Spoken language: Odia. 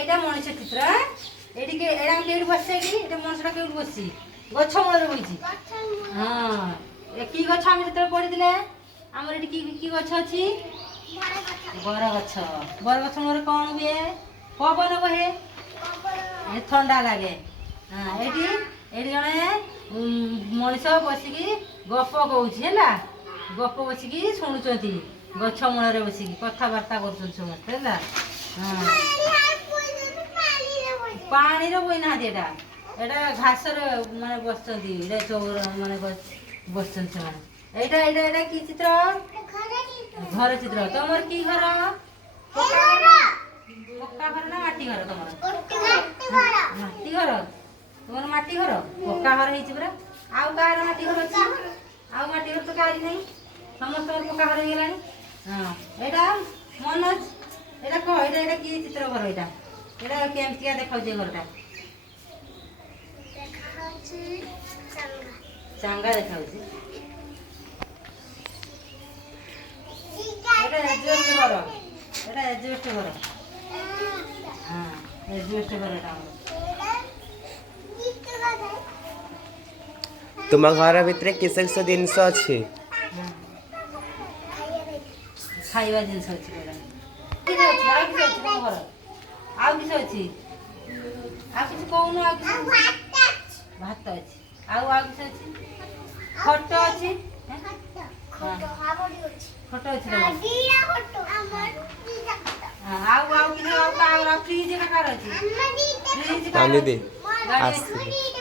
এটা মଣିষ চিত্র এটিকে এরা কেউটি বসছে এটি এটা মଣିষটা কেউটি বসছি গছ মূଳରେ বইছি হ্যাঁ কি গছ আমি যেତେବେଳେ ପଢିଥିଲେ ଆମର ଏଠି କି ଗଛ ଅଛି ବରଗଛ ବରଗଛ ମୂଳରେ କ'ଣ ହୁଏ ପବନ ବହେ ଥଣ୍ଡା ଲାଗେ ହଁ ଏଠି ଜଣେ ମଣିଷ ବସିକି ଗପ କହୁଛି ହେଲା ଗପ ବସିକି ଶୁଣୁଛନ୍ତି ଗଛ ମୂଳରେ ବସିକି କଥାବାର୍ତ୍ତା କରୁଛନ୍ତି ସମସ୍ତେ ହେଲା ହଁ ପାଣିରେ ବୋଇ ନାହାନ୍ତି ଏଇଟା ଘାସରେ ମାନେ ବସିଛନ୍ତି ଏଇଟା ଚଉର ମାନେ ବସିଛନ୍ତି ସେମାନେ ଏଇଟା କି ଚିତ୍ର ଘର ଚିତ୍ର ତମର କି ଘର ପକ୍କା ଘର ନା ମାଟି ଘର ତମର ମାଟି ଘର ତମର ମାଟି ଘର ପକ୍କା ଘର ହେଇଛି ପୁରା ଆଉ କାହାର ମାଟି ଘର ଅଛି ଆଉ ମାଟି ଘର ତ କାହାରି ନାହିଁ ସମସ୍ତଙ୍କର ପକ୍କା ଘର ହେଇଗଲାଣି ହଁ ଏଇଟା ମନୋଜ ଏଇଟା କହ ଏଇଟା କି ଚିତ୍ର ଘର ଏଇଟା କେମିତିକା ଦେଖାଉଛି ଘରଟା ଚାଙ୍ଗା ଦେଖାଉଛି ଏଇଟା ଏଜବେଷ୍ଟ ଘର ହଁ ଏଜବେଷ୍ଟ ଘର ଏଇଟା तुम घर भितर किस किस जिनस अच्छी खाइबा जिनस अच्छी ଆଉ କିଛି ଅଛି ଆଉ କିଛି କହୁନ ଆଉ କିଛି ଭାତ ଅଛି ଆଉ କିଛି ଅଛି ଖଟ ଅଛି ଖଟ ଅଛି ଆଉ କିଛି ଆଉ ଫ୍ରିଜ କାହାର ଅଛି ଫ୍ରିଜ